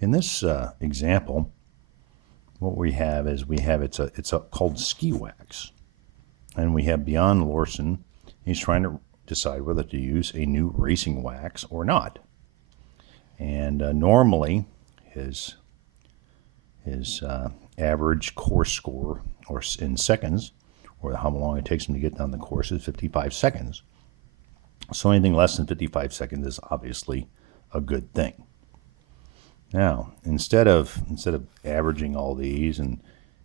In this example, what we have is it's called ski wax, and we have beyond Lorson. He's trying to decide whether to use a new racing wax or not. And normally, his average course score, or in seconds, or how long it takes him to get down the course, is 55 seconds. So anything less than 55 seconds is obviously a good thing. Now, instead of averaging all these and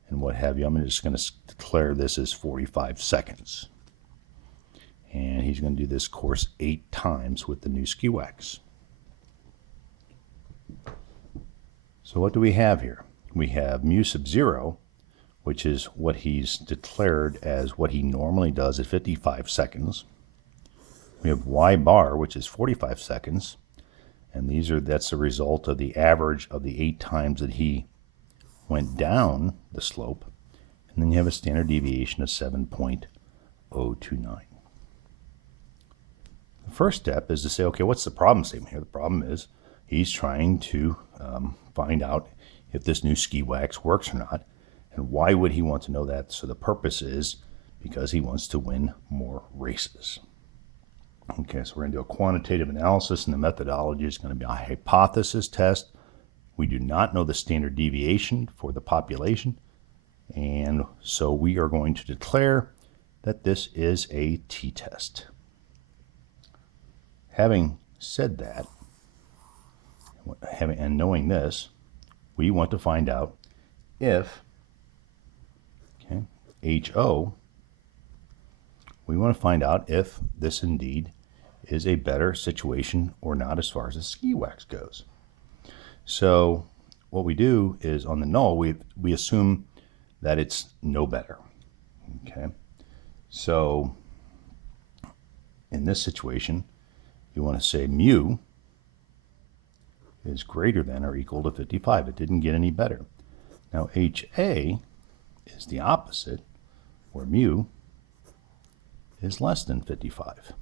what have you, I'm just going to declare this as 45 seconds. And he's going to do this course 8 times with the new ski wax. So what do we have here? We have mu sub 0, which is what he's declared as what he normally does at 55 seconds. We have y bar, which is 45 seconds. And that's the result of the average of the 8 times that he went down the slope. And then you have a standard deviation of 7.029. The first step is to say, okay, what's the problem statement here? The problem is he's trying to find out if this new ski wax works or not. And why would he want to know that? So the purpose is because he wants to win more races. Okay, so we're going to do a quantitative analysis, and the methodology is going to be a hypothesis test. We do not know the standard deviation for the population, and so we are going to declare that this is a t-test. Having said that, and knowing this, we want to find out if, HO, we want to find out if this indeed is a better situation or not as far as the ski wax goes. So what we do is on the null, we assume that it's no better. Okay, so in this situation, you want to say mu is greater than or equal to 55. It didn't get any better. Now HA is the opposite, where mu is less than 55.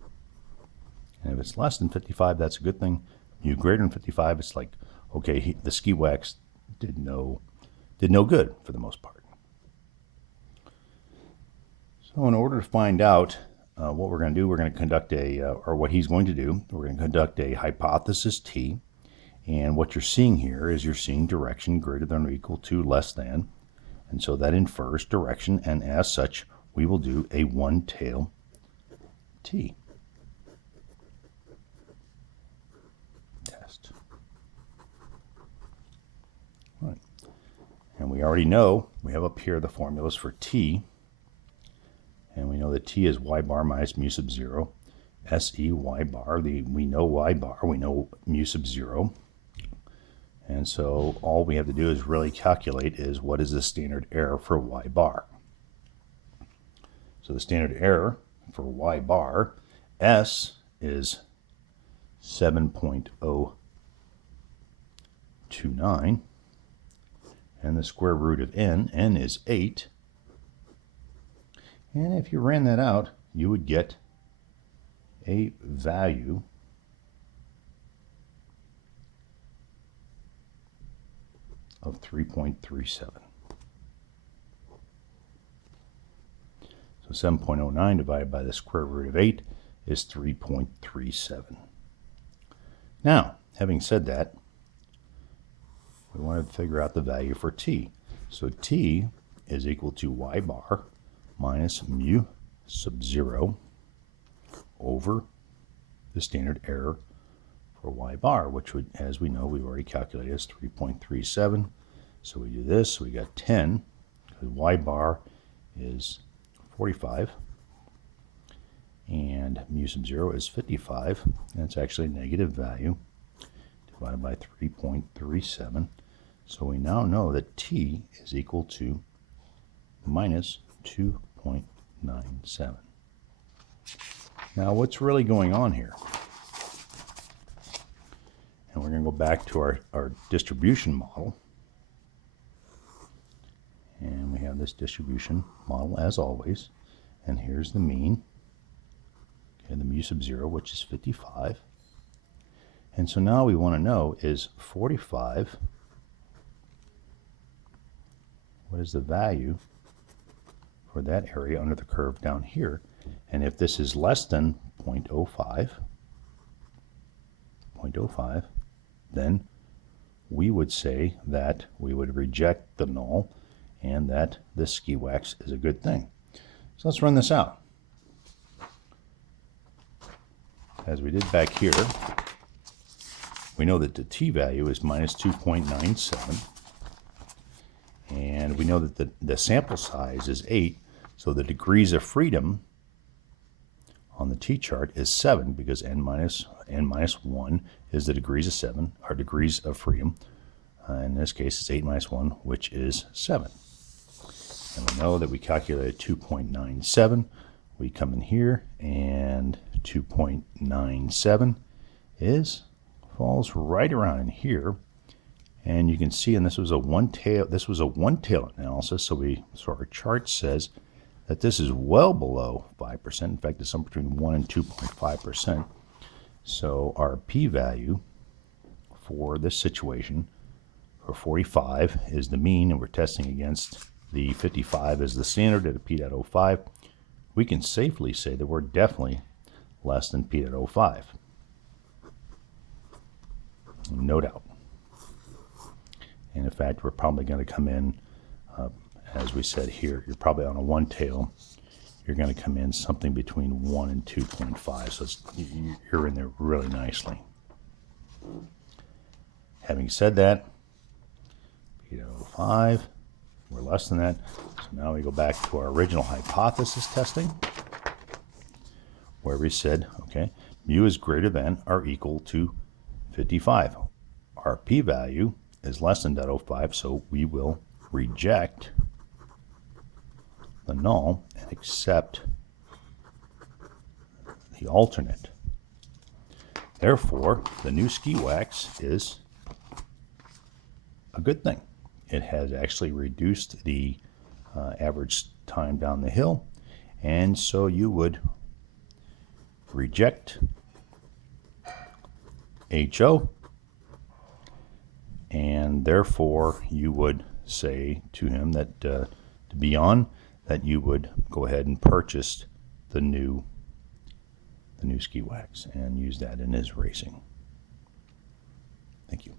And if it's less than 55, that's a good thing. Mu greater than 55, it's like, okay, the ski wax did no good for the most part. So in order to find out what we're going to do, we're going to conduct or what he's going to do, we're going to conduct a hypothesis T. And what you're seeing here is you're seeing direction greater than or equal to less than. And so that infers direction, and as such, we will do a one-tail T test. All right. And we already know, we have up here the formulas for T, and we know that T is y bar minus mu sub 0, SE y bar, we know y bar, we know mu sub 0. And so all we have to do is really calculate is what is the standard error for y bar. So the standard error for y bar, S is 7.029, and the square root of n is 8. And if you ran that out, you would get a value of 3.37. So 7.09 divided by the square root of 8 is 3.37. Now, having said that, we want to figure out the value for t. So t is equal to y bar minus mu sub 0 over the standard error for y bar, which would, as we know, we've already calculated as 3.37. So we do this, we got 10, because y bar is 45, and mu sub 0 is 55, and it's actually a negative value divided by 3.37. So we now know that t is equal to minus 2.97. Now what's really going on here? And we're going to go back to our distribution model. And we have this distribution model as always. And here's the mean. Okay, the mu sub 0, which is 55. And so now we want to know, is 45 what is the value for that area under the curve down here. And if this is less than 0.05, then we would say that we would reject the null and that this ski wax is a good thing. So let's run this out. As we did back here, we know that the t-value is minus 2.97. And we know that the sample size is 8, so the degrees of freedom on the t-chart is 7, because n minus 1 is the degrees of 7, or degrees of freedom. In this case, it's 8 minus 1, which is 7. And we know that we calculated 2.97. We come in here, and 2.97 falls right around in here. And you can see, and this was a one-tail analysis, so our chart says that this is well below 5%. In fact, it's somewhere between 1 and 2.5%. So our p-value for this situation for 45 is the mean, and we're testing against the 55 as the standard at a p.05. We can safely say that we're definitely less than p.05. No doubt. And in fact, we're probably going to come in, as we said here, you're probably on a one-tail. You're going to come in something between 1 and 2.5. So you're in there really nicely. Having said that, p.05, we're less than that. So now we go back to our original hypothesis testing, where we said, okay, mu is greater than or equal to 55. Our p-value is less than 0.05, so we will reject the null and accept the alternate. Therefore, the new ski wax is a good thing. It has actually reduced the average time down the hill, and so you would reject HO, and therefore you would say to him that to be on, that you would go ahead and purchase the new ski wax and use that in his racing. Thank you.